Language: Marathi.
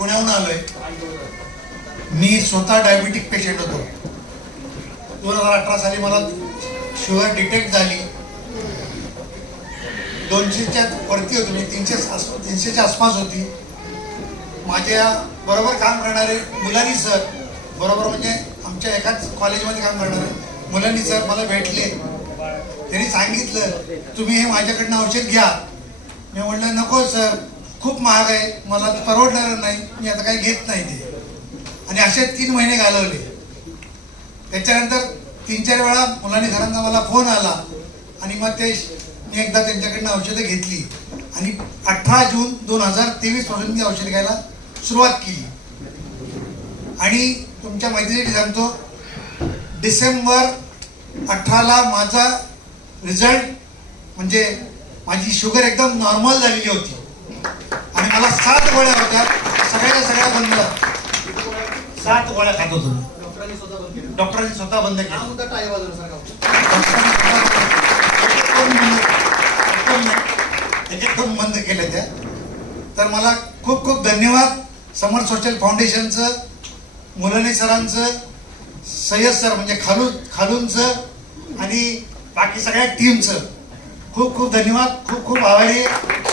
पुण्याहून आलोय. मी स्वतः डायबिटिक पेशंट होतो. 2018 साली मला शुगर डिटेक्ट झाली. 200च्या वरती होती, म्हणजे 300च्या आसपास होती. माझ्या बरोबर काम करणारे मुलानी सर, बरोबर म्हणजे आमच्या एकाच कॉलेजमध्ये काम करणारे मुलानी सर मला भेटले. त्यांनी सांगितलं तुम्ही हे माझ्याकडनं औषध घ्या. मी म्हटलं नको सर, खूप महाग आहे, मला परवडणार नाही, मी आता काही घेत नाही ते. आणि असे 3 महिने घालवले. त्याच्यानंतर 3-4 वेळा मुलांनी सरांचा मला फोन आला आणि मग मी एकदा त्यांच्याकडनं औषधं घेतली आणि 18 जून 2023 पासून मी औषध घ्यायला सुरुवात केली. आणि तुमच्या माहितीसाठी सांगतो, डिसेंबर 18ला माझा रिझल्ट म्हणजे माझी शुगर एकदम नॉर्मल झालेली होती आणि मला 7 गोळ्या होत्या, सगळ्या बंद. 7 गोळ्या खात होतो. डॉक्टरांनी स्वतः बंद केल्या. त्याच्यातून बंद केल्या त्या. तर मला खूप खूप धन्यवाद समर सोशल फाउंडेशनचं, मुलानी सरांचं, सय्यद सर म्हणजे खालूनचं आणि बाकी सगळ्या टीमचं खूप खूप धन्यवाद. खूप खूप आभारी आहे.